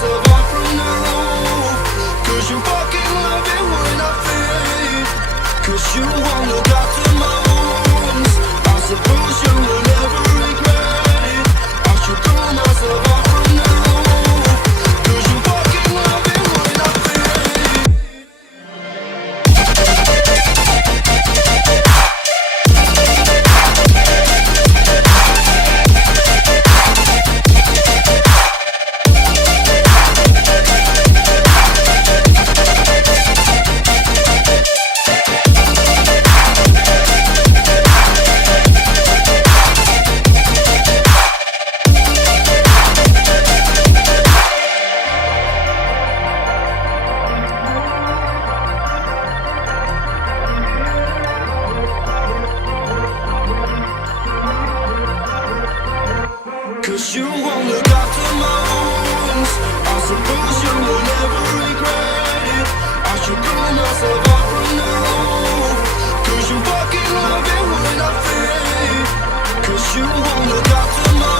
myself out from the roof. Cause you fucking love it when I fade. Cause you won't look after my wounds. I suppose you will never regret it. I should throw myself out from the roof. Cause you fucking love it when I fade. Cause you won't look after my wounds. I suppose you will never regret it. I should throw myself out from the roof. Cause you fucking love it when I fade. Cause you won't look after my